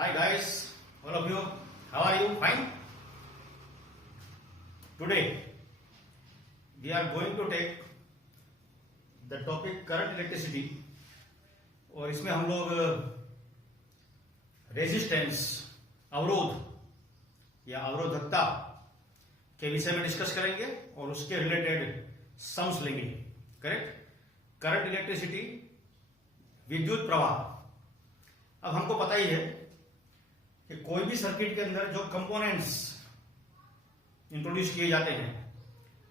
Hi guys, all of you. How are you? Fine? Today we are going to take the topic current electricity और इसमें हम लोग resistance अवरोध या अवरोधकता के विषय में डिस्कस करेंगे और उसके रिलेटेड सम्स लेंगे। करेक्ट? करंट इलेक्ट्रिसिटी, विद्युत प्रवाह। अब हमको पता ही है कि कोई भी सर्किट के अंदर जो कंपोनेंट्स इंट्रोड्यूस किए जाते हैं,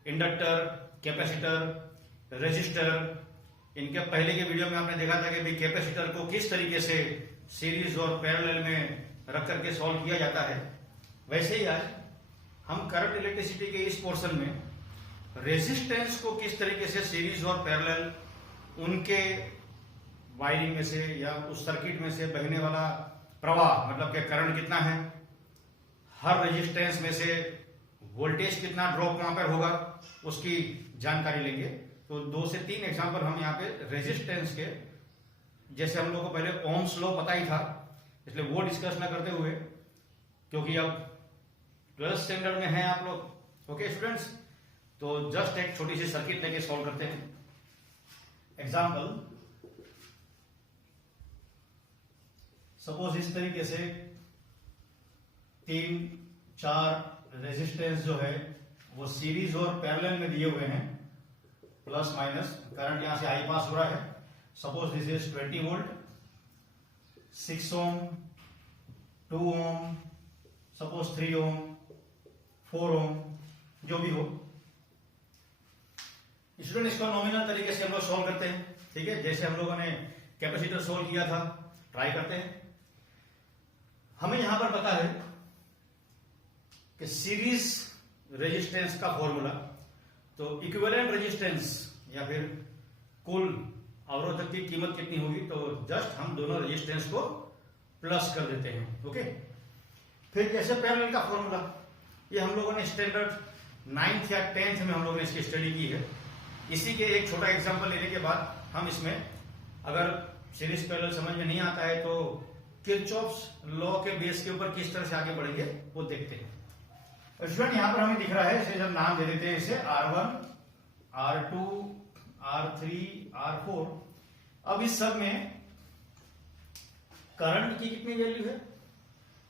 इंडक्टर, कैपेसिटर, रेजिस्टर, इनके पहले के वीडियो में आपने देखा था कि भाई कैपेसिटर को किस तरीके से सीरीज और पैरेलल में रख करके सॉल्व किया जाता है। वैसे ही आज हम करंट इलेक्ट्रिसिटी के इस पोर्शन में रेजिस्टेंस को किस तरीके से सीरीज और पैरेलल उनके वायरिंग में से या उस सर्किट में से बहने वाला प्रवाह, मतलब कि करंट कितना है, हर रेजिस्टेंस में से वोल्टेज कितना ड्रॉप वहां पर होगा, उसकी जानकारी लेंगे। तो 2 से 3 एग्जांपल हम यहाँ पे रेजिस्टेंस के, जैसे हम लोग को पहले ओम्स लॉ पता ही था, इसलिए वो डिस्कस ना करते हुए, क्योंकि अब 12th स्टैंडर्ड में हैं आप लोग, ओके स्टूडेंट्स, तो जस्ट एक छोटी सी सर्किट लेके सॉल्व करते हैं। एग्जाम्पल, सपोज इस तरीके से 3-4 रेजिस्टेंस जो है वो सीरीज और पैरेलल में दिए हुए हैं, प्लस माइनस, करंट यहां से आई पास हो रहा है। Suppose this is 20 volt, 6 ohm, 2 ohm, suppose 3 ohm, 4 ohm, जो भी हो। स्टूडेंट, इसको नॉमिनल तरीके से हम लोग सॉल्व करते हैं, ठीक है, जैसे हम लोगों ने कैपेसिटर सॉल्व किया था, ट्राई करते हैं। हमें यहां पर पता है कि सीरीज रेजिस्टेंस का फॉर्मूला, तो इक्विवेलेंट रेजिस्टेंस या फिर कुल अवरोधक की कीमत कितनी होगी, तो जस्ट हम दोनों रेजिस्टेंस को प्लस कर देते हैं, ओके। फिर जैसे पैरेलल का फॉर्मूला, ये हम लोगों ने स्टैंडर्ड 9th या 10th में हम लोगों ने इसकी स्टडी की है। इसी के एक छोटा एग्जांपल लेने के बाद हम इसमें, अगर सीरीज पैरेलल समझ में नहीं आता है, तो किरचॉफ्स लॉ के बेस के ऊपर किस तरह से आगे बढ़ेंगे वो देखते हैं। स्टूडेंट, यहां पर हमें दिख रहा है, इसे जब नाम दे देते हैं, इसे R1, R2, R3, R4। अब इस सब में करंट की कितनी वैल्यू है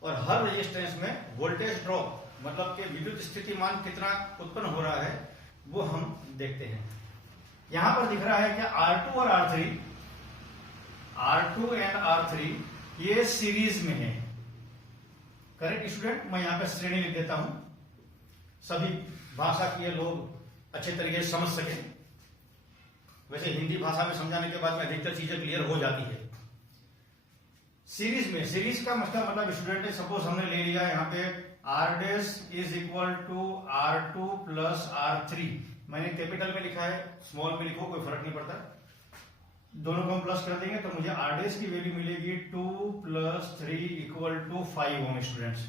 और हर रेजिस्टेंस में वोल्टेज ड्रॉप, मतलब कि विद्युत स्थितिमान कितना उत्पन्न हो रहा है, वो हम देखते हैं। यहां पर दिख रहा है कि R2 और R3, R2 एंड R3 ये सीरीज में है। करेक्ट स्टूडेंट, मैं यहां पे श्रेणी लिख देता हूं, सभी भाषा के लोग अच्छे तरीके से समझ सके। वैसे हिंदी भाषा में समझाने के बाद में अधिकतर चीजें क्लियर हो जाती है। सीरीज में, सीरीज का मतलब स्टूडेंट है, सपोज हमने ले लिया यहाँ पे R' is equal to R2 plus R3। मैंने कैपिटल में लिखा है, स्मॉल में लिखो, कोई फर्क नहीं पड़ता, दोनों को हम प्लस कर देंगे तो मुझे R' की वैल्यू मिलेगी 2 + 3 = 5 ओम स्टूडेंट्स।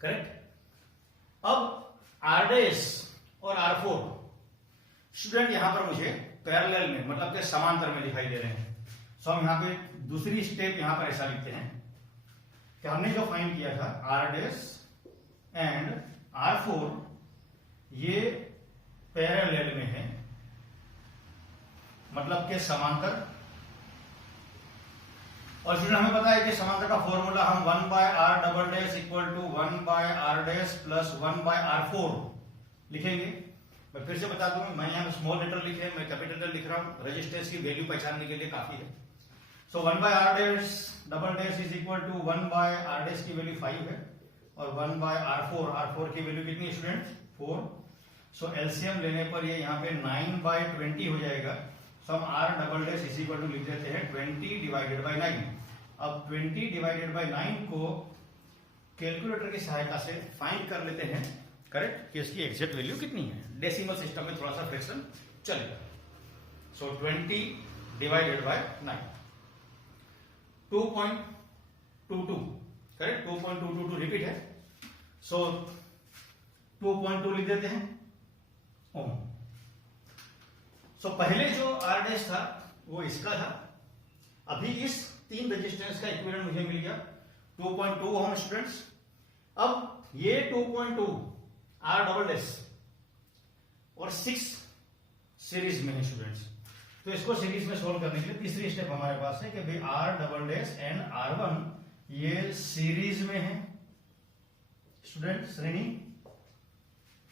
करेक्ट? अब R' और R4 स्टूडेंट यहां पर मुझे पैरेलल में, मतलब के समांतर में दिखाई दे रहे हैं। सो हम यहां पे दूसरी स्टेप यहां पर ऐसा लिखते हैं कि हमने जो फाइंड किया था R' एंड R4 ये पैरेलल में है, मतलब के समांतर। और स्टूडेंट हमें पता है कि समांतर का फॉर्मूला हम 1/R" = 1/R' + 1/R4 लिखेंगे। मैं फिर से बता दूं, मैं यहां स्मॉल लेटर लिखे, मैं कैपिटल लेटर लिख रहा हूं, रेजिस्टेंस की वैल्यू पहचानने के लिए काफी है। सो 1/R' = 1/R' की वैल्यू 5 है और 1/R4 की वैल्यू कितनी है स्टूडेंट? 4। सो एलसीएम लेने पर ये यहाँ पे 9/20 हो जाएगा। सो हम R" = लिख देते हैं 20/9। अब 20/9 को कैलकुलेटर की सहायता से फाइंड कर लेते हैं, करेक्ट, कि इसकी एग्जैक्ट वैल्यू कितनी है। डेसिमल सिस्टम में थोड़ा सा फ्रैक्शन चलेगा। सो 20/9 2.22, करेक्ट, 2.222 रिपीट है। सो 2.2 लिख देते हैं ओम। सो पहले जो R' था वो इसका था, अभी इस 3 रेजिस्टेंस का इक्विवेलेंट मुझे मिल गया 2.2 ओम स्टूडेंट्स। अब ये 2.2 आर डबल डैश और 6 सीरीज में है स्टूडेंट्स, तो इसको सीरीज में सोल्व करने के लिए तीसरी स्टेप हमारे पास है कि भाई are double dash and R1 ये सीरीज में है स्टूडेंट, श्रेणी,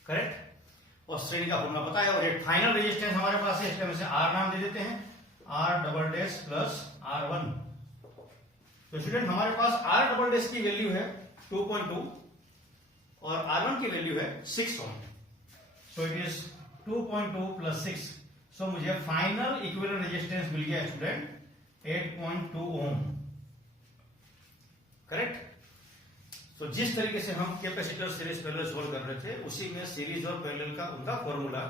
करेक्ट। और श्रेणी का फॉर्मूला पता है और एक फाइनल रेजिस्टेंस हमारे पास है, इसलिए हम इसे आर नाम दे देते हैं, are double dash plus R1। तो स्टूडेंट हमारे पास आर डबल डैश की वैल्यू है 2.2 और R1 की वैल्यू है 6 ohm. So it is 2.2 plus 6। So मुझे फाइनल इक्विवेलेंट रेजिस्टेंस मिल गया स्टूडेंट 8.2 ओम, करेक्ट। तो जिस तरीके से हम कैपेसिटर सीरीज पैरेलल सोल्व कर रहे थे उसी में सीरीज और पैरेलल का उनका फॉर्मूला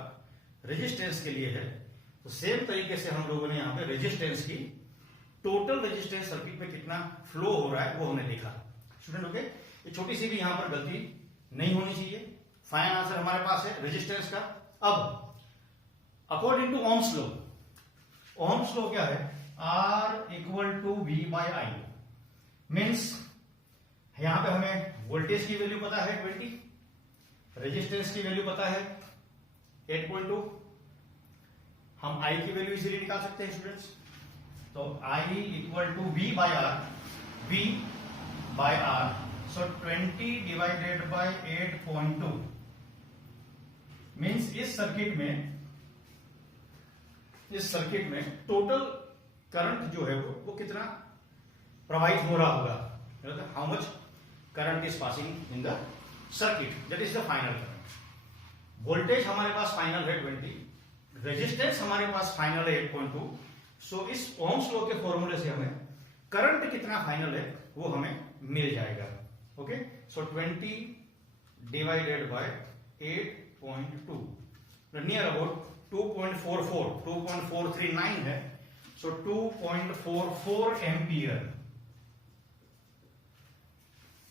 रेजिस्टेंस के लिए है, तो सेम तरीके से हम लोगों ने यहाँ पे रेजिस्टेंस की टोटल रेजिस्टेंस सर्किट में कितना फ्लो हो रहा है वो हमने देखा स्टूडेंट। ओके, ये छोटी सी भी यहां पर गलती नहीं होनी चाहिए। फाइनल आंसर हमारे पास है रेजिस्टेंस का। अब according to ohm's law, ohm's law क्या है, R equal to V by I, means यहां पे हमें वोल्टेज की वैल्यू पता है 20, रेजिस्टेंस की वैल्यू पता है 8.2, हम I की वैल्यू इजीली निकाल सकते हैं स्टूडेंट्स। तो I equal to V by R, V by R, so 20 divided by 8.2 means इस सर्किट में टोटल करंट जो है वो कितना प्रवाहित हो रहा होगा, how much current is passing in the circuit, that is the final current. Voltage हमारे पास फाइनल है 20, रेजिस्टेंस हमारे पास फाइनल है 8.2। सो इस ओम्स लॉ के फॉर्मूले से हमें करंट कितना फाइनल है वो हमें मिल जाएगा। Okay, so 20 divided by 8.2 near about 2.439 है, सो 2.44 एम्पियर।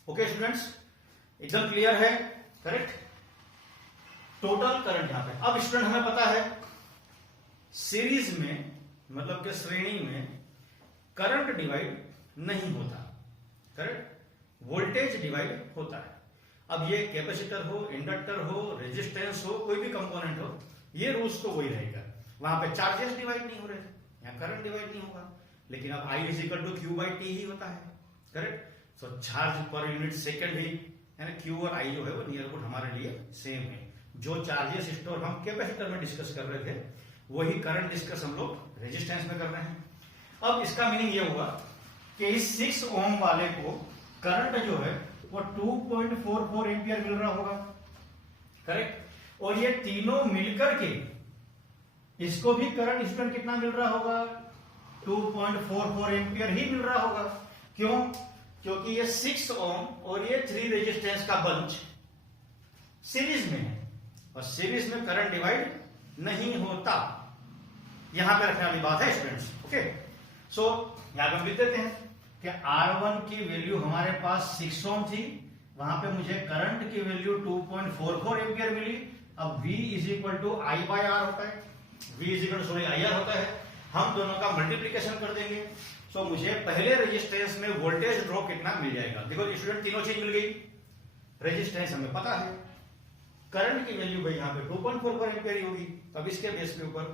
ओके स्टूडेंट्स, एकदम क्लियर है, करेक्ट। टोटल करंट यहां पे। अब स्टूडेंट हमें पता है सीरीज में मतलब कि श्रेणी में करंट डिवाइड नहीं होता, करेक्ट, वोल्टेज डिवाइड होता है। अब ये कैपेसिटर हो, इंडक्टर हो, रेजिस्टेंस हो, कोई भी कंपोनेंट हो, ये रूल्स तो वही रहेगा। वहां पे चार्जेस डिवाइड नहीं हो रहे, यहाँ करंट डिवाइड नहीं होगा, लेकिन अब I is equal to Q by T ही होता है, करेक्ट। तो चार्ज पर यूनिट सेकंड ही है ना, Q और I जो है वो नियर अबाउट हमारे लिए सेम है। जो चार्जेस स्टोर हम कैपेसिटर में डिस्कस कर रहे थे वही करंट डिस्कस हम लोग रेजिस्टेंस में कर रहे हैं। अब इसका मीनिंग ये हुआ कि इस 6 ओम वाले को करंट जो है वो 2.44 एम्पियर मिल रहा होगा, करेक्ट। और ये तीनों मिलकर के इसको भी करंट स्टूडेंट कितना मिल रहा होगा, 2.44 एम्पियर ही मिल रहा होगा। क्यों? क्योंकि ये 6 ओम और ये 3 रेजिस्टेंस का बंच सीरीज में है और सीरीज में करंट डिवाइड नहीं होता। यहां पे रखने वाली बात है स्टूडेंट्स। ओके, सो यहां पे हम लिख देते हैं कि R1 की वैल्यू हमारे पास 6 ओम थी, वहां पे मुझे करंट की वैल्यू 2.44 एम्पियर मिली। अब V is equal to I by R होता है, V is equal to IR होता है, हम दोनों का मल्टीप्लीकेशन कर देंगे। सो मुझे पहले रेजिस्टेंस में वोल्टेज ड्रॉप कितना मिल जाएगा। देखो स्टूडेंट तीनों चीज मिल गई, रेजिस्टेंस हमें पता है, करंट की वैल्यू भाई यहाँ पे 2.44 एम्पियर ही होगी। अब इसके बेस के ऊपर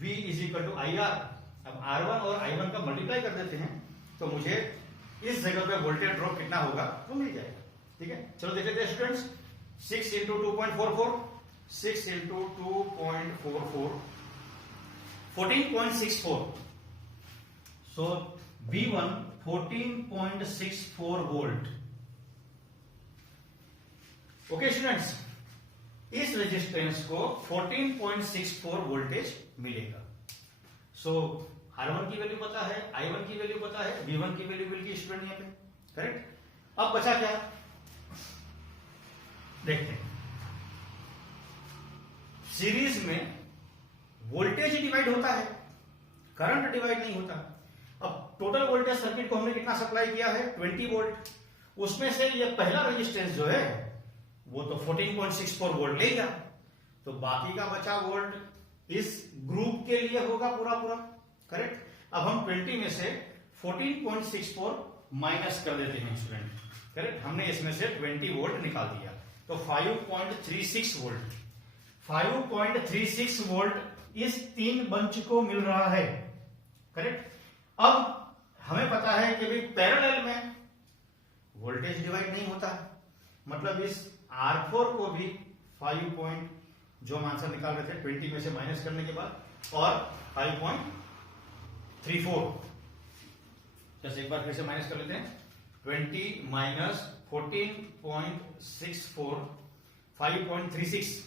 V is equal to IR, अब R1 और I1 का मल्टीप्लाई कर देते हैं तो मुझे इस जगह पे वोल्टेज ड्रॉप कितना होगा वो मिल जाएगा। ठीक है, चलो देख लेते हैं स्टूडेंट्स। 6 into 2.44, 6 into 2.44, 14.64। सो V1 14.64 वोल्ट। ओके स्टूडेंट्स, इस रेजिस्टेंस को 14.64 वोल्टेज मिलेगा। सो R1 की वैल्यू पता है, I1 की वैल्यू पता है, V1 की वैल्यू मिल गई स्टूडेंट यहाँ पे, करेक्ट। अब बचा क्या, देखते हैं। सीरीज में वोल्टेज डिवाइड होता है, करंट डिवाइड नहीं होता। अब टोटल वोल्टेज सर्किट को हमने कितना सप्लाई किया है, 20 वोल्ट। उसमें से ये पहला रेजिस्टेंस जो है वो तो 14.64 वोल्ट लेगा, तो बाकी का बचा वोल्ट इस ग्रुप के लिए होगा पूरा पूरा, करेक्ट। अब हम 20 में से 14.64 माइनस कर देते हैं स्टूडेंट, करेक्ट। हमने इसमें से 20 वोल्ट निकाल दिया, तो 5.36 वोल्ट, 5.36 वोल्ट इस 3 बंच को मिल रहा है, करेक्ट। अब हमें पता है कि भाई पैरेलल में वोल्टेज डिवाइड नहीं होता, मतलब इस R4 को भी 5 जो हम आंसर निकाल रहे थे 20 में से माइनस करने के बाद, और 5.34, जैसे एक बार फिर से माइनस कर लेते हैं, 20 माइनस 14.64, 5.36,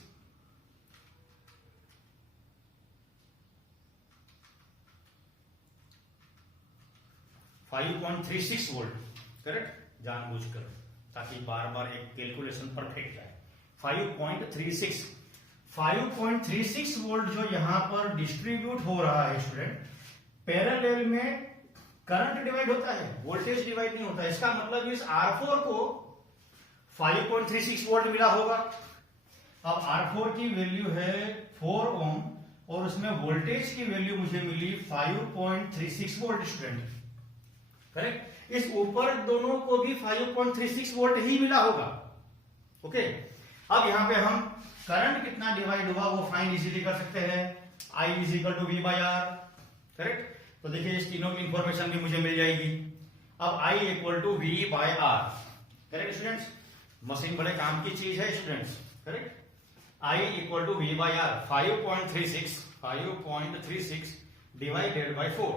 वोल्ट, करेक्ट, जानबूझकर, ताकि बार बार एक कैलकुलेशन परफेक्ट जाए। 5.36 वोल्ट जो यहां पर डिस्ट्रीब्यूट हो रहा है स्टूडेंट, पैरेलल में करंट डिवाइड होता है, वोल्टेज डिवाइड नहीं होता। इसका मतलब इस R4 को 5.36 वोल्ट मिला होगा। अब R4 की वैल्यू है 4 ओम और उसमें वोल्टेज की वैल्यू मुझे मिली 5.36 वोल्ट स्टूडेंट, करेक्ट। इस ऊपर दोनों को भी 5.36 वोल्ट ही मिला होगा, ओके। अब यहां पे हम करंट कितना डिवाइड हुआ वो फाइंड इजीली कर सकते हैं, I = V/R, करेक्ट। तो देखिए इस तीनों की इंफॉर्मेशन भी मुझे मिल जाएगी। अब I = V/R, correct students. Machine बड़े काम की चीज है students, correct. I = V/R, 5.36 divided by 4,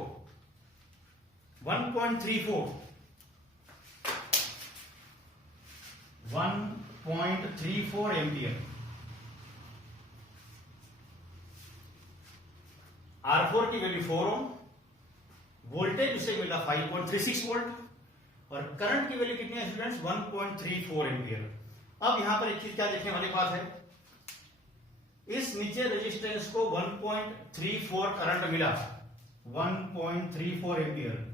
1.34 ampere. R4 की वैल्यू 4 ओम, वोल्टेज उसे मिला 5.36 वोल्ट, और करंट की वैल्यू कितनी है स्टूडेंट्स, 1.34 एम्पियर। अब यहां पर एक चीज क्या देखने वाली बात है, इस नीचे रेजिस्टेंस को 1.34 करंट मिला, 1.34 एम्पियर,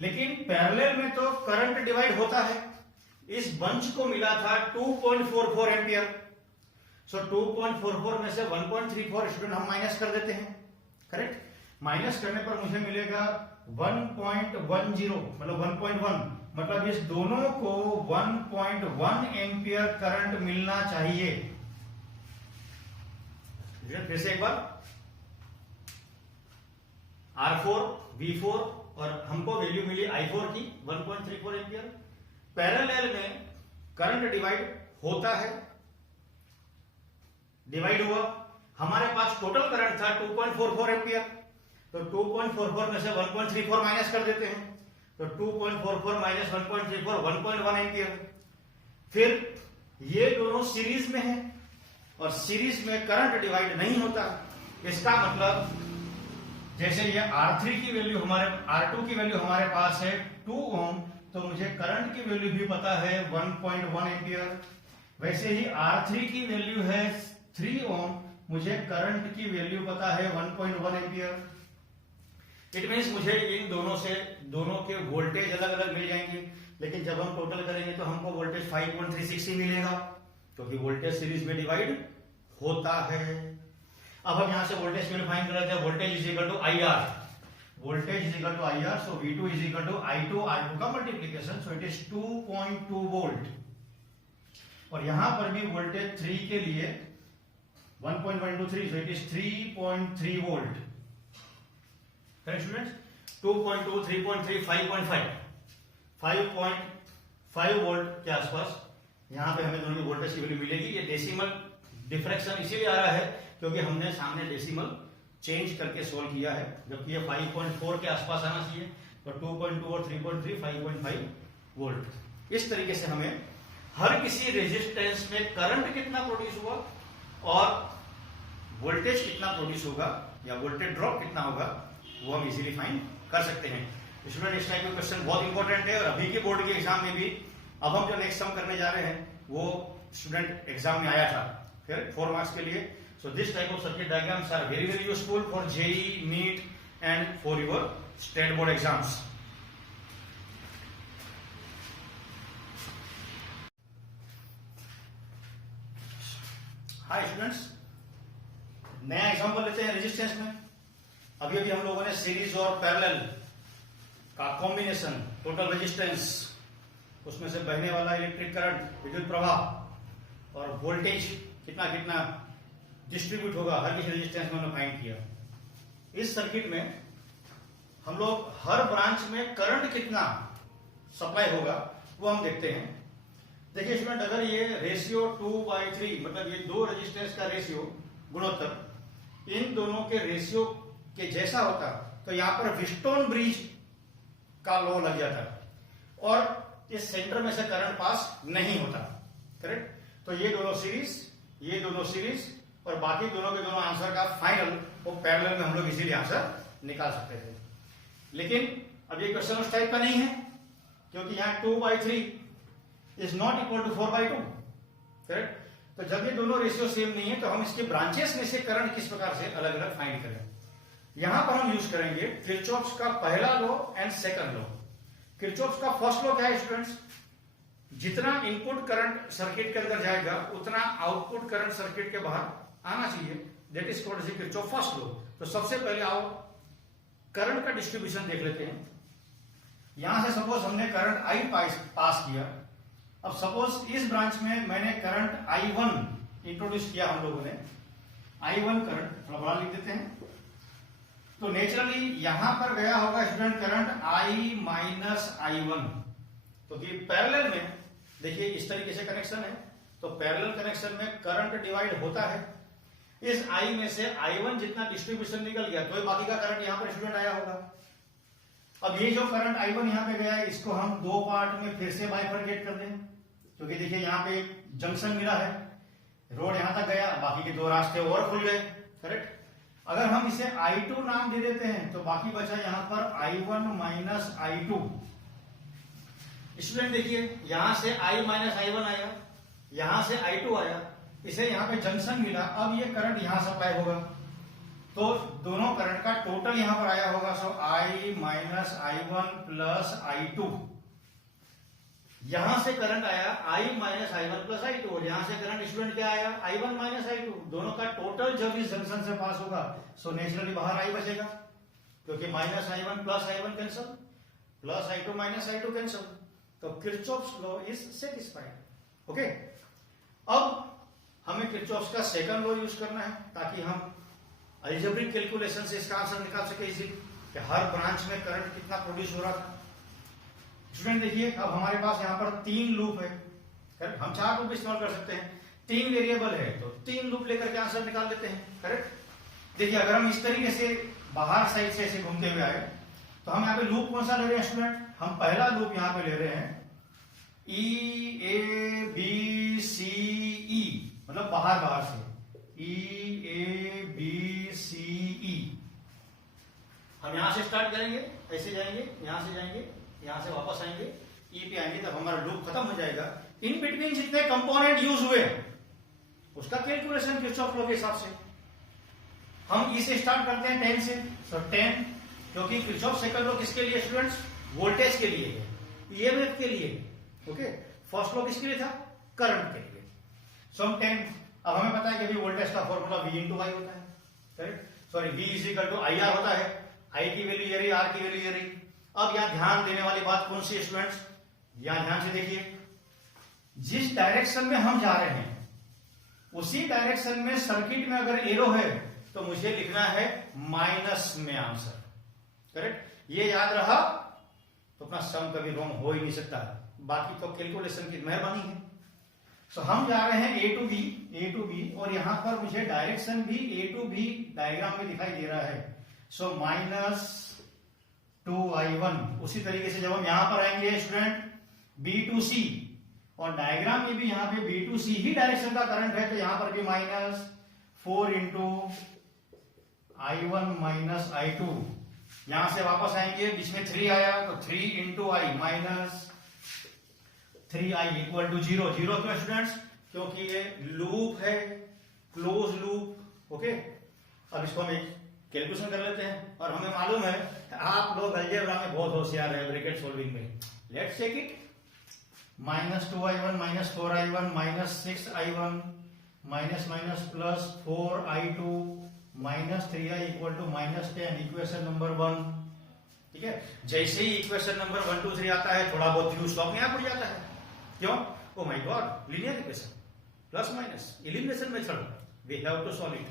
लेकिन पैरेलल में तो करंट डिवाइड होता है। इस बंच को मिला था 2.44 एम्पियर, सो 2.44 में से 1.34 स्टूडेंट हम माइनस कर देते हैं, करेक्ट। माइनस करने पर मुझे मिलेगा 1.10, मतलब 1.1, मतलब इस दोनों को 1.1 एम्पियर करंट मिलना चाहिए। फिर से एक बार, R4, V4 और हमको वैल्यू मिली I4 की 1.34 एम्पियर। पैरेलल में करंट डिवाइड होता है, डिवाइड हुआ, हमारे पास टोटल करंट था 2.44 एम्पियर, तो 2.44 में से 1.34 माइनस कर देते हैं, तो 2.44 माइनस 1.34, 1.1 एम्पियर। फिर ये दोनों सीरीज में है, और सीरीज में करंट डिवाइड नहीं होता। इसका मतलब जैसे ये R3 की वैल्यू R2 की वैल्यू हमारे पास है 2 ओम, तो मुझे करंट की वैल्यू भी पता है 1.1 एम्पियर। वैसे ही R3 की वैल्यू है 3 ओम, मुझे करंट की वैल्यू पता है 1.1 एम्पियर। इट मीन्स मुझे इन दोनों के वोल्टेज अलग अलग मिल जाएंगे, लेकिन जब हम टोटल करेंगे तो हमको वोल्टेज 5.36 ही मिलेगा, क्योंकि वोल्टेज सीरीज में डिवाइड होता है। अब हम यहां से वोल्टेज क्यों फाइंड कर रहे थे, वोल्टेज = IR, वोल्टेज = IR, सो V2 = I2, R2 का multiplication, so it is 2.2 volt. और यहां पर भी वोल्टेज 3 के लिए 1.123, सो it is 3.3 volt, correct students. 2.2, 3.3, 5.5 volt के आसपास यहां पे हमें दोनों की वोल्टेज की वैल्यू मिलेगी। ये डेसिमल डिफ्रैक्शन इसीलिए आ रहा है क्योंकि हमने सामने डेसिमल चेंज करके सोल्व किया है, जबकि ये 5.4 के आसपास आना चाहिए। तो 2.2 और 3.3, 5.5 वोल्ट। इस तरीके से हमें हर किसी रेजिस्टेंस में करंट कितना प्रोड्यूस हुआ और वोल्टेज कितना प्रोड्यूस होगा या वोल्टेज ड्रॉप कितना होगा वो हम इजीली फाइंड कर सकते हैं। स्टूडेंट इस टाइप का क्वेश्चन बहुत इंपॉर्टेंट है, और अभी के बोर्ड के एग्जाम में भी अब हम जो नेक्स्ट सम करने जा रहे हैं वो स्टूडेंट एग्जाम में आया था, फिर 4 मार्क्स के लिए। So this type of circuit diagrams are very useful for JEE, NEET and for your state board exams. Hi students, नया एग्जांपल लेते हैं रेजिस्टेंस में। अभी हम लोगों ने सीरीज और पैरेलल का कॉम्बिनेशन, टोटल रेजिस्टेंस, उसमें से बहने वाला इलेक्ट्रिक करंट, विद्युत प्रवाह और वोल्टेज कितना कितना डिस्ट्रीब्यूट होगा, हर किसी रेजिस्टेंस में हमने फाइंड किया। इस सर्किट में हम लोग हर ब्रांच में करंट कितना सप्लाई होगा वो हम देखते हैं। देखिए स्टूडेंट, अगर ये रेशियो 2/3 मतलब ये दो रेजिस्टेंस का रेशियो गुणोत्तर इन दोनों के रेशियो के जैसा होता तो यहां पर व्हीटस्टोन ब्रिज का लॉ लग जाता और इस सेंटर में से करंट पास नहीं होता। करेक्ट? तो ये दोनों सीरीज और बाकी दोनों के दोनों आंसर का फाइनल वो पैरेलल में हम लोग इजीली आंसर निकाल सकते थे। लेकिन अब ये क्वेश्चन उस टाइप का नहीं है, क्योंकि यहां 2/3 is not equal to 4/2। Correct? तो जब ये दोनों रेशियो सेम नहीं है तो हम इसके ब्रांचेस में से करंट किस प्रकार से अलग अलग फाइंड करें। यहां पर हम यूज करेंगे किरचॉफ्स का पहला law and second law. Kirchhoff's का फर्स्ट लॉ क्या है स्टूडेंट्स? जितना इनपुट करंट सर्किट के अंदर जाएगा उतना आउटपुट करंट सर्किट के बाहर आना चाहिए। That is called Kirchhoff first law. तो सबसे पहले आओ करंट का डिस्ट्रीब्यूशन देख लेते हैं। यहां से सपोज हमने करंट आई पास किया। अब सपोज इस ब्रांच में मैंने करंट I1 इंट्रोड्यूस किया, हम लोगों ने I1 करंट थोड़ा बड़ा लिख देते हैं। तो नेचुरली यहां पर गया होगा स्टूडेंट करंट I-I1। तो पैरेलल में देखिए इस तरीके से कनेक्शन है, तो पैरेलल कनेक्शन में करंट डिवाइड होता है। इस I में से I1 जितना डिस्ट्रीब्यूशन निकल गया तो बाकी का करंट यहां पर स्टूडेंट आया होगा। अब ये जो करंट I1 यहां पे गया है इसको हम दो पार्ट में फिर से बाइफरकेट कर दें, क्योंकि देखिए यहां पे जंक्शन मिला है, रोड यहां तक गया, बाकी के दो रास्ते और खुल गए। करेक्ट? अगर हम इसे I2 नाम दे देते हैं तो बाकी बचा यहां पर I1 माइनस I2। स्टूडेंट देखिए यहां से I माइनस I1 आया, यहां से I2 आया, इसे यहां पे जंक्शन मिला। अब ये करंट यहां सप्लाई होगा तो दोनों करंट का टोटल यहां पर आया होगा। सो I minus I1 plus I2। यहां से करंट आया I minus I1 plus I2 और यहां से करंट स्टूडेंट क्या आया I1 माइनस I2। दोनों का टोटल जब इस जंक्शन से पास होगा सो नेचुरली बाहर I बचेगा, क्योंकि minus I1 plus I1 cancel, plus I2 minus I2 cancel. तो Kirchhoff's law is satisfied. Okay, अब हमें किरचॉफ्स का सेकंड लॉ यूज करना है ताकि हम अलजेब्रिक कैलकुलेशन से इसका आंसर निकाल सके इजीली कि हर ब्रांच में करंट कितना प्रोड्यूस हो रहा था। स्टूडेंट देखिए अब हमारे पास यहां पर 3 लूप है। करेक्ट? हम 4 लूप इस्तेमाल कर सकते हैं, 3 वेरिएबल है तो 3 लूप लेकर के आंसर निकाल लेते हैं। करेक्ट? देखिए अगर हम इस तरीके से बाहर साइड से ऐसे घूमते हुए आए तो हम यहाँ पे लूप कौन सा ले रहे हैं स्टूडेंट? हम पहला लूप यहाँ पे ले रहे हैं EABCE, मतलब बाहर से EABCE। हम यहां से स्टार्ट करेंगे, ऐसे जाएंगे, यहां से जाएंगे, यहां से वापस आएंगे, ई पे आएंगे, तब हमारा लूप खत्म हो जाएगा। इन बिटवीन जितने कंपोनेंट यूज हुए उसका कैलकुलेशन किरचॉफ लॉ के हिसाब से हम इसे स्टार्ट करते हैं 10 से। सो 10, क्योंकि किरचॉफ सेकंड लॉ किसके लिए स्टूडेंट्स? वोल्टेज के लिए है, ईएमएफ के लिए। ओके, फर्स्ट लॉ किसके लिए था? करंट के लिए। सो हम 10, अब हमें पता है कि वोल्टेज का फॉर्मूला V इंटू I होता है। Correct? Sorry, V is equal to IR होता है। I की वैल्यू ये रही, R की वैल्यू ये रही। अब यहां ध्यान देने वाली बात कौन सी है स्टूडेंट्स? यहां ध्यान से देखिए, जिस डायरेक्शन में हम जा रहे हैं उसी डायरेक्शन में सर्किट में अगर एरो है तो मुझे लिखना है माइनस में आंसर। करेक्ट? ये याद रहा तो अपना सम कभी रॉन्ग हो ही नहीं सकता, बाकी तो कैलकुलेशन की मेहरबानी है। सो हम जा रहे हैं A टू B और यहां पर मुझे डायरेक्शन भी A टू B डायग्राम में दिखाई दे रहा है। So minus 2I1। उसी तरीके से जब हम यहां पर आएंगे स्टूडेंट B टू C और डायग्राम में भी यहां पे B टू C ही डायरेक्शन का करंट है तो यहां पर भी minus 4 into I1 minus I2। यहां से वापस आएंगे, बीच में 3 आया तो 3 into I minus 3I equal to 0। 0 क्यों स्टूडेंट्स? क्योंकि ये लूप है, क्लोज लूप। ओके, अब इसको हम एक कैलकुलेशन कर लेते हैं और हमें मालूम है आप लोग अलजेब्रा में बहुत होशियार है ब्रैकेट सॉल्विंग में। Let's check it. Minus 2I1 minus 4I1 minus 6I1 minus minus plus 4I2 minus 3I equal to minus 10। Equation number 1। ठीक है, जैसे ही इक्वेशन नंबर 1 2 3 आता है थोड़ा बहुत फ्यू स्टॉप में यहाँ पड़ जाता है। क्यों? Oh my god, linear equation plus minus elimination method, we have to solve it.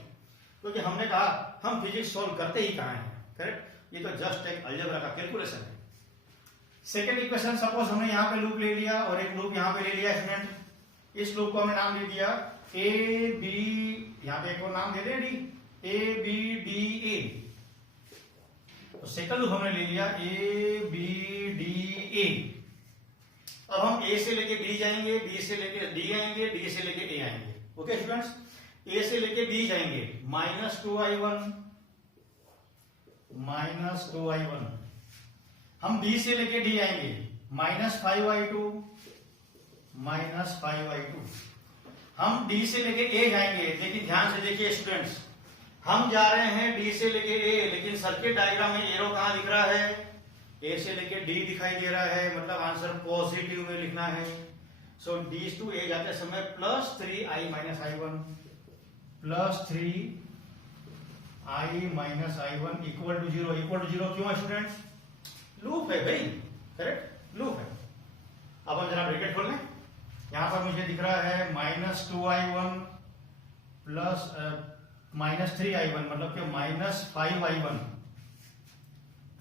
क्योंकि हमने कहा हम फिजिक्स सॉल्व करते ही कहाँ हैं, करेक्ट? ये तो जस्ट एक अलजेब्रा का कैलकुलेशन है। सेकेंड इक्वेशन, सपोज हमने यहाँ पे लूप ले लिया और एक लूप यहाँ पे ले लिया स्टूडेंट। इस लूप को हमने नाम दे दिया ए बी, यहाँ पे एक और नाम दे दें D, A B D A. तो सेकंड लूप हमने ले लिया ए बी डी ए। अब हम ए से लेके बी जाएंगे, बी से लेके डी आएंगे, डी से लेके ए आएंगे। ओके स्टूडेंट्स, ए से लेके बी जाएंगे -2i1 -2i1। हम बी से लेके डी आएंगे -5i2 -5i2। हम डी से लेके ए जाएंगे, लेकिन ध्यान से देखिए स्टूडेंट्स, हम जा रहे हैं डी से लेके ए, लेकिन सर्किट डायग्राम में एरो कहां दिख रहा है? ए से लेके डी दिखाई दे रहा है, मतलब आंसर पॉजिटिव में लिखना है। सो डी टू ए जाते समय +3i - i1 +3i - i1 equal to 0। Equal to 0 क्यों है स्टूडेंट्स? लूप है भाई, करेक्ट, लूप है। अब हम जरा ब्रैकेट खोल लें। यहां पर मुझे दिख रहा है -2i1 प्लस -3i1, मतलब कि -5i1।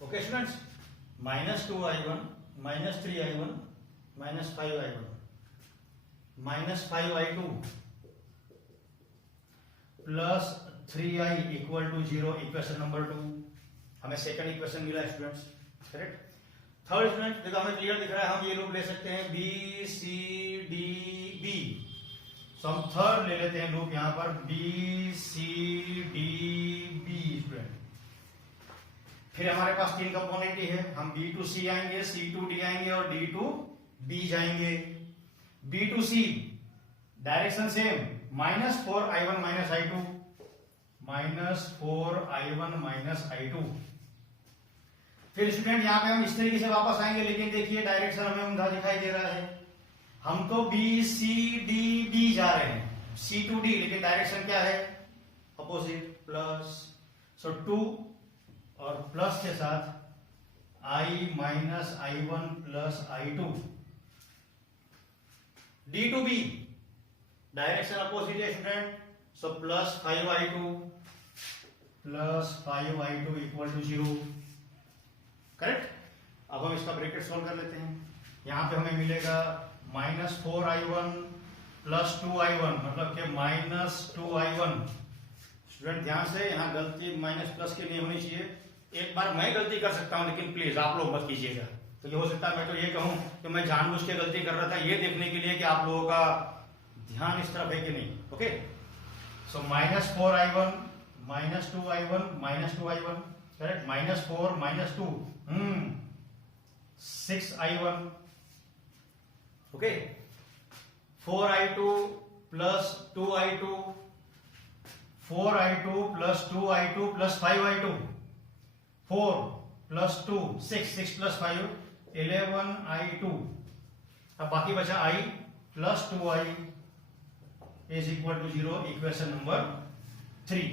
Okay students, -2i1 -3i1 -5i1 -5i2 plus 3i equal to 0, equation number 2। हमें सेकंड इक्वेशन मिला स्टूडेंट्स, करेक्ट। थर्ड स्टूडेंट देखो, हमें क्लियर दिख रहा है, हम ये लूप ले सकते हैं B C D B. So हम थर्ड ले लेते हैं लूप यहां पर B C D B student. फिर हमारे पास 3 कंपोनेंट ही है, हम बी टू सी आएंगे, सी टू डी आएंगे और डी टू बी जाएंगे। B to C direction same, -4i1 - i2 -4i1 - i2। फिर स्टूडेंट यहां पे हम इस तरीके से वापस आएंगे, लेकिन देखिए डायरेक्शन हमें ऊंधा दिखाई दे रहा है। हम तो बी सी डी बी जा रहे हैं, सी टू डी, लेकिन डायरेक्शन क्या है? Opposite, plus. सो 2 और प्लस के साथ i - i1 plus i2। D to B direction opposite है student, so +5i2 plus 5i2 equal to 0, correct. अब हम इसका ब्रैकेट सॉल्व कर लेते हैं। यहां पे हमें मिलेगा -4i1 प्लस 2i1, मतलब कि -2i1। स्टूडेंट ध्यान से, यहां गलती माइनस प्लस की नहीं होनी चाहिए। एक बार मैं गलती कर सकता हूं, लेकिन प्लीज आप लोग मत कीजिएगा। तो ये हो सकता है मैं तो ये कहूं कि मैं जानबूझ के गलती कर रहा था, ये देखने के लिए कि आप लोगों का ध्यान इस तरफ है कि नहीं। Okay, so -4i1 -2i1 -2i1, correct. -4 -2 6i1। Okay, 4i2 plus 2i2, 4i2 plus 2i2 plus 5i2, 4 plus 2 6 plus 5 11i2। अब बाकी बचा i plus 2i is equal to 0, equation number 3।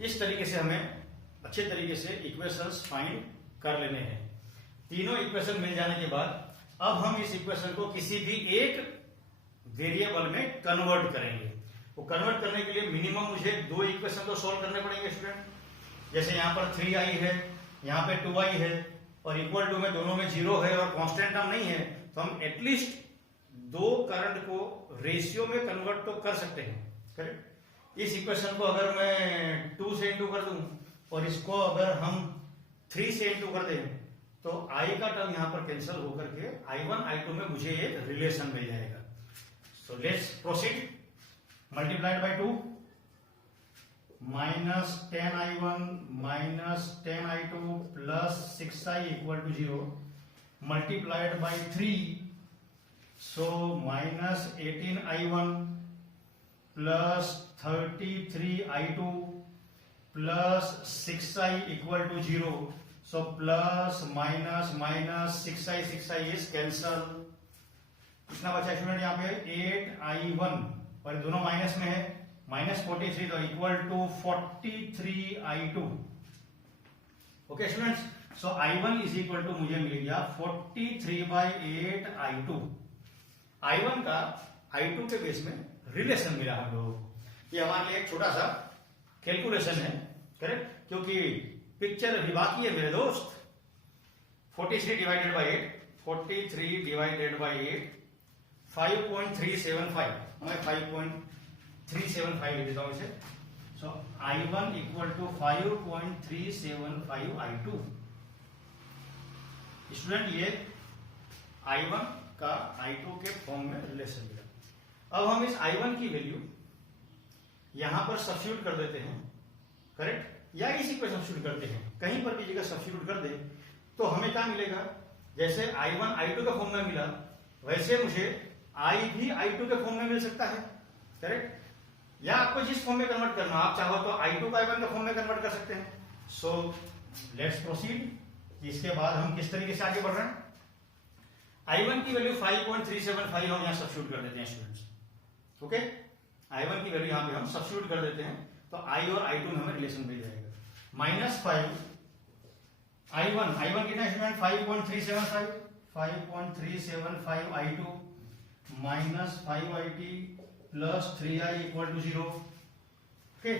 इस तरीके से हमें अच्छे तरीके से इक्वेशंस फाइंड कर लेने हैं। तीनों इक्वेशन मिल जाने के बाद अब हम इस इक्वेशन को किसी भी एक वेरिएबल में कन्वर्ट करेंगे। वो कन्वर्ट करने के लिए मिनिमम मुझे 2 इक्वेशन तो सॉल्व करने पड़ेंगे स्टूडेंट। जैसे यहां पर 3i है, यहां पे 2i है, और इक्वल टू में दोनों में 0 है और कांस्टेंट टर्म नहीं है, तो हम एटलीस्ट 2 करंट को रेशियो में कन्वर्ट तो कर सकते हैं, करेक्ट। इस इक्वेशन को अगर मैं 2 से इंटू कर दूं और इसको अगर हम 3 से इंटू कर दें, तो i का टर्म यहां पर कैंसिल होकर के i1 i2 में मुझे एक रिलेशन मिल जाएगा। So let's proceed. Multiplied by 2 -10i1 -10i2 plus 6i equal to 0, multiplied by 3, so -18i1 plus 33i2 plus 6i equal to 0, so plus minus minus 6i is cancel. कितना बचा student यहाँ पे? 8i1, और दोनों minus में है, -43, तो equal to 43i2। Okay students, so I1 is equal to मुझे मिल गया 43/8 I2। I1 का I2 के बेस में रिलेशन मिला हम लोगों को। ये हमारे लिए एक छोटा सा कैलकुलेशन है, करेक्ट, क्योंकि पिक्चर अभी बाकी है मेरे दोस्त। 43 डिवाइडेड बाई 8, 43 डिवाइडेड बाई 8 5.375, मैं 5.375 लिख देता हूं इसे। सो I1 equal to 5.375 I2। Student ये I1 का I2 के फॉर्म में रिलेशन मिला। अब हम इस I1 की वैल्यू यहां पर सब्स्टिट्यूट कर देते हैं, करेक्ट, या इसी पर सब्स्टिट्यूट करते हैं, कहीं पर भी जगह सब्स्टिट्यूट कर दे तो हमें क्या मिलेगा। जैसे I1 I2 के फॉर्म में मिला, वैसे मुझे I भी I2 के फॉर्म में मिल सकता है, करेक्ट, या आपको जिस फॉर्म में कन्वर्ट करना, आप चाहो तो I2 को I1 के फॉर्म में कन्वर्ट कर सकते हैं। सो लेट्स प्रोसीड। इसके बाद हम किस तरीके से आगे बढ़ रहे हैं। I1 की वैल्यू 5.375 हम यहां सब्स्टिट्यूट कर देते हैं स्टूडेंट्स, ओके। I1 की वैल्यू यहां पे हम सब्स्टिट्यूट कर देते हैं, तो I और I2 में हमें रिलेशन मिल जाएगा। -5 I1 कितना student 5.375 I2 minus 5IT plus 3I equal to 0, okay.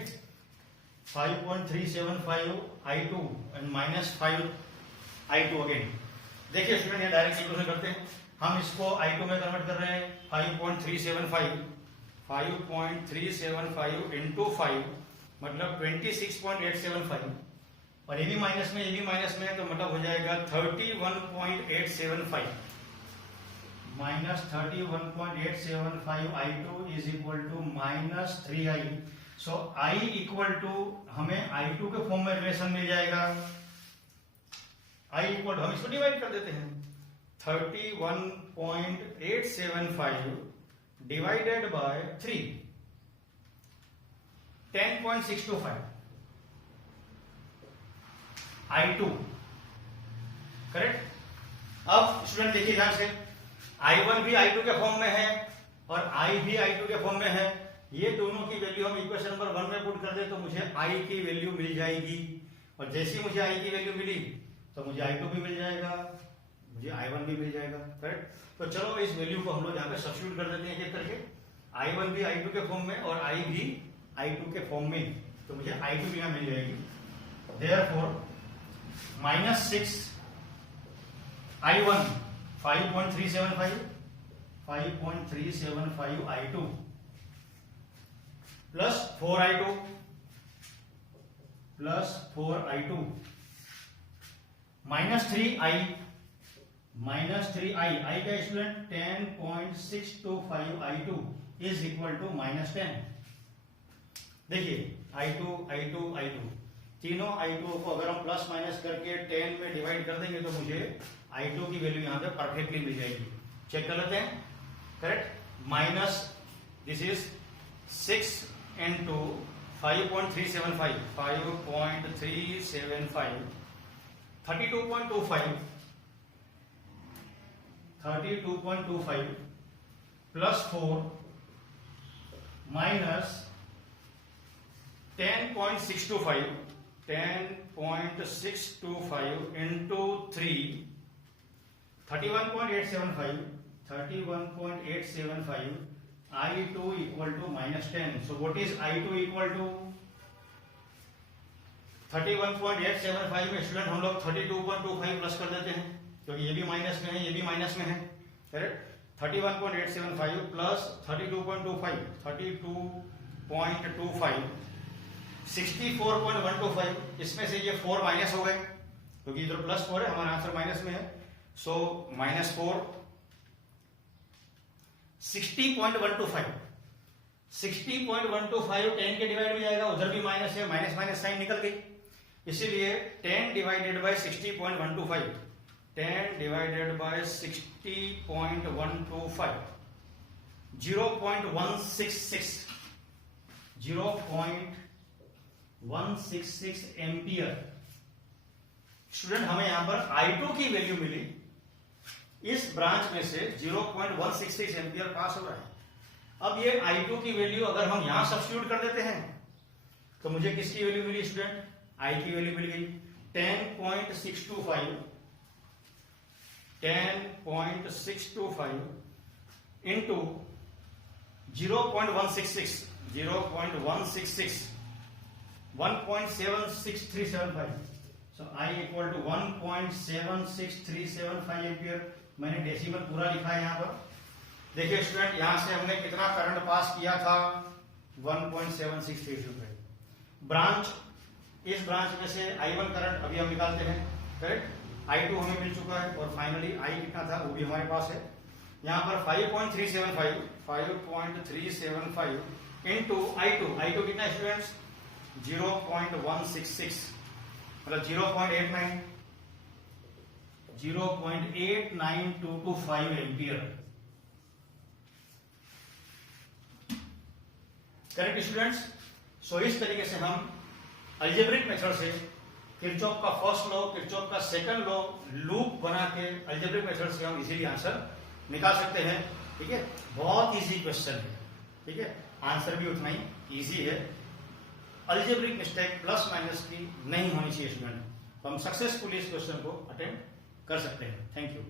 5.375 I2 and -5 I2 again. देखिए स्टूडेंट, ये डायरेक्ट इक्वेशन करते हैं, हम इसको I2 में कन्वर्ट कर रहे हैं। 5.375 इंटू 5 मतलब 26.875, और ये भी माइनस में है, तो मतलब हो जाएगा 31.875 minus 31.875 I2 is equal to -3I। So I equal to हमें I2 के फॉर्म में रिलेशन मिल जाएगा। I इक्वल टू हम इसको डिवाइड कर देते हैं, 31.875 डिवाइडेड बाय 3, 10.625 I2, करेक्ट। अब स्टूडेंट देखिए ध्यान से, I1 भी I2 के फॉर्म में है और I भी I2 के फॉर्म में है। ये दोनों की वैल्यू हम इक्वेशन नंबर 1 में पुट कर दे तो मुझे I की वैल्यू मिल जाएगी, और जैसी मुझे I की वैल्यू मिली तो मुझे I2 भी मिल जाएगा, मुझे I1 भी मिल जाएगा, करेक्ट। तो चलो इस वैल्यू को हम लोग यहाँ पे सब्स्टिट्यूट कर देते हैं एक करके। I1 भी I2 के फॉर्म में और I भी I2 के फॉर्म में, तो मुझे I2 भी यहाँ मिल जाएगी। Therefore -6 I1 5.375 I2 plus 4I2 -3I I का student 10.625 I2 is equal to -10। देखिए I2 तीनों I2 को अगर हम प्लस माइनस करके 10 में डिवाइड कर देंगे तो मुझे I2 की वैल्यू यहां पे परफेक्टली मिल जाएगी। चेक कर लेते हैं, correct. Minus this is 6 into 5.375 32.25 plus 4 minus 10.625 into 3 31.875 I2 equal to -10। So what is I2 equal to 31.875 में स्टूडेंट हम लोग 32.25 प्लस कर देते हैं, क्योंकि ये भी माइनस में है, ये भी माइनस में है, करेक्ट। 31.875 प्लस 32.25 64.125, इसमें से ये 4 माइनस हो गए क्योंकि इधर प्लस 4 है, हमारा आंसर माइनस में है। सो -4 60.125 10 के डिवाइड में जाएगा, उधर भी माइनस है, माइनस साइन निकल गई, इसीलिए 10 divided by 60.125 10 divided by 60.125 0.166 ampere. Student हमें यहां पर I2 की वैल्यू मिली, इस ब्रांच में से 0.166 एम्पियर पास हो रहा है। अब ये I2 की वैल्यू अगर हम यहां सब्स्टिट्यूट कर देते हैं तो मुझे किसकी वैल्यू मिली स्टूडेंट, I की वैल्यू मिल गई 10.625 into 0.166 1.76375. So I equal to 1.76375 ampere. मैंने डेसिमल पूरा लिखा है यहाँ पर। देखिए स्टूडेंट, यहां से हमने कितना करंट पास किया था 1.76375। ब्रांच, इस ब्रांच में से I1 करंट अभी हम निकालते हैं, करेक्ट। I2 हमें मिल चुका है और फाइनली I कितना था वो भी हमारे पास है। यहाँ पर 5.375 इंटू I2 कितना स्टूडेंट्स 0.166 मतलब 0.89225 एम्पियर। Correct students. सो इस तरीके से हम अलजेब्रिक मेथड से किरचॉफ का फर्स्ट लॉ, किरचॉफ का सेकंड लॉ लूप बना के अलजेब्रिक मेथड से हम इजीली आंसर निकाल सकते हैं। ठीक है, बहुत इजी क्वेश्चन है। ठीक है, आंसर भी उतना ही इजी है। अलजेब्रिक मिस्टेक प्लस माइनस की नहीं होनी चाहिए स्टूडेंट। तो हम सक्सेसफुली इस क्वेश्चन को अटेम्प्ट कर सकते हैं। Thank you.